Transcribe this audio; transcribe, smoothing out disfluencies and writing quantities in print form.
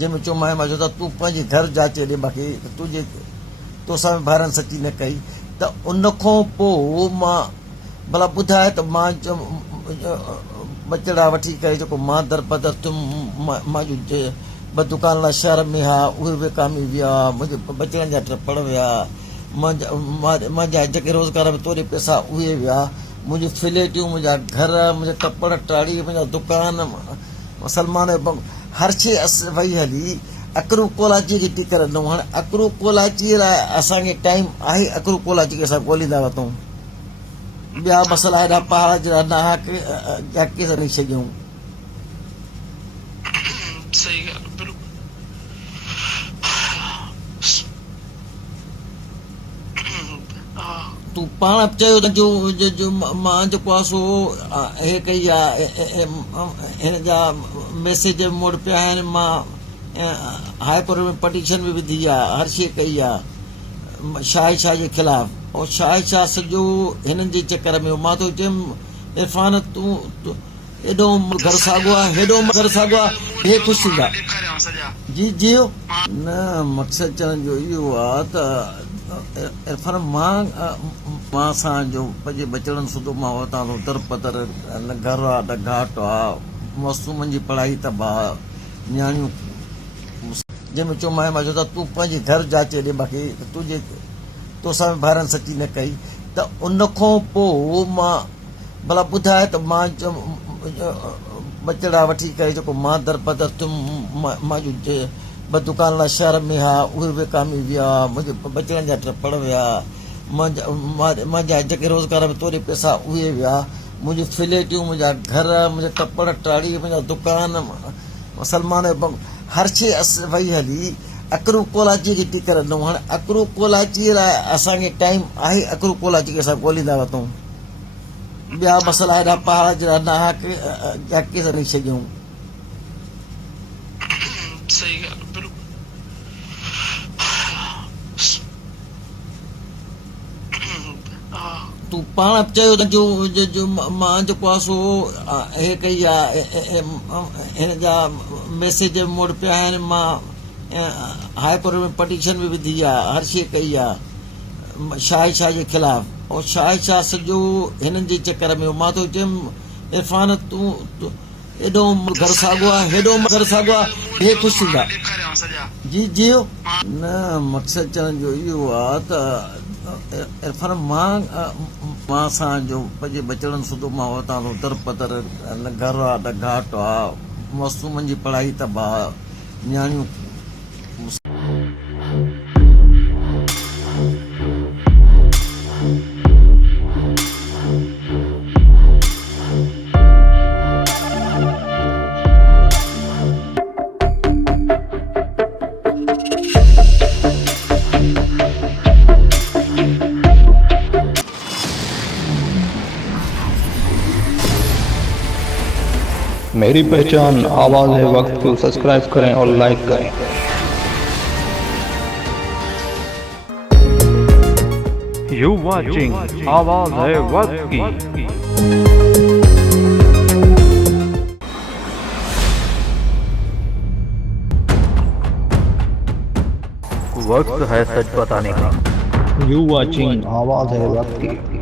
जंहिंमें चयो मां चयो त तूं पंहिंजे घर जाचे ॾे बाक़ी तुंहिंजे तोसां भारनि सची न कई त उन खां पोइ मां भला ॿुधाए त मां बचड़ा वठी करे जेको मां दरपदर थियुमि मां जो ॿ दुकान लाइ शहर में हा उहे विकामी विया मुंहिंजे बचड़नि जा टपड़ विया मुंहिंजा जेके रोज़गार में तोड़े पैसा उहे विया मुंहिंजी फ्लैटियूं मुंहिंजा घर मुंहिंजा टपड़ टाड़ी मुंहिंजा दुकान मुसलमान हर शइ वई हली अकरू कोलाची खे टिकर ॾिनऊं हाणे अकरू कोलाची लाइ असांखे टाइम आहे अकरू कोलाची खे असां ॻोल्हींदा वठूं ॿिया मसइला हेॾा पहाड़ जहिड़ा न हा केस ॾेई छॾियूं तूं पाण चयो जो मां जेको आहे सो हे कई आहे हिन जा मैसेज मूं वटि पिया आहिनि मां हाई कोर्ट में पटिशन बि विधी आहे हर शइ कई आहे शाह जे ख़िलाफ़ ऐं शाह सॼो हिननि जे चकर में मां थो चयुमि इरफान तूं एॾो घर साॻियो आहे हेॾो घर साॻियो आहे हे ख़ुशि थींदा जी जी न मक़सदु चवण जो इहो आहे त इरफान मां सां जो पंहिंजे बचड़नि सुधो मां वरिता थो दरपदर न घर आहे न घाट आहे मासूमनि जी पढ़ाई तबाह नियाणियूं जंहिंमें चयो मां चयो त तूं पंहिंजे घर जाचे ॾे बाक़ी तुंहिंजे तोसां भारनि सची न कई त उन खां पोइ मां भला ॿुधाए त मां बचड़ा वठी करे जेको मां दरपदर थियुमि मां जो ॿ दुकान लाइ शहर में हा उहे विकामी विया मुंहिंजे बचड़नि जा टपड़ विया मुंहिंजा जेके रोज़गार में तोड़े पैसा उहे विया मुंहिंजी फ्लैटियूं मुंहिंजा घर मुंहिंजा टपड़ टाड़ी मुंहिंजा दुकान मुसलमान हर शइ वई हली अकरू कोलाची खे टिकर ॾिनऊं हाणे अकरू कोलाची लाइ असांखे टाइम आहे अकरू कोलाची खे असां ॻोल्हींदा वठूं ॿिया मसइला हेॾा पहाड़ जहिड़ा न हा केस ॾेई छॾियूं तूं पाण चयो जो मां जेको आहे सो हे कई आहे हिन जा मैसेज मूं वटि पिया आहिनि मां हाई कोर्ट में पटिशन बि विधी आहे हर शइ कई आहे शाह जे ख़िलाफ़ ऐं शाह सॼो हिननि जे चकर में मां थो चयुमि इरफान तूं एॾो घर साॻियो आहे हेॾो घर साॻियो आहे हे ख़ुशि थींदा जी जी न मक़सदु चवण जो इहो आहे त इरफान मां सां जो पंहिंजे बचड़नि सुधो मां वरिता थो दरपदर न घर आहे न घाट आहे मासूमनि जी पढ़ाई तबाह नियाणियूं मेरी पहचान आवाज़ है वक्त को सब्सक्राइब करें और लाइक करें। You watching आवाज़ है वक्त की। वक्त है सच बताने का। You watching आवाज़ है वक्त की।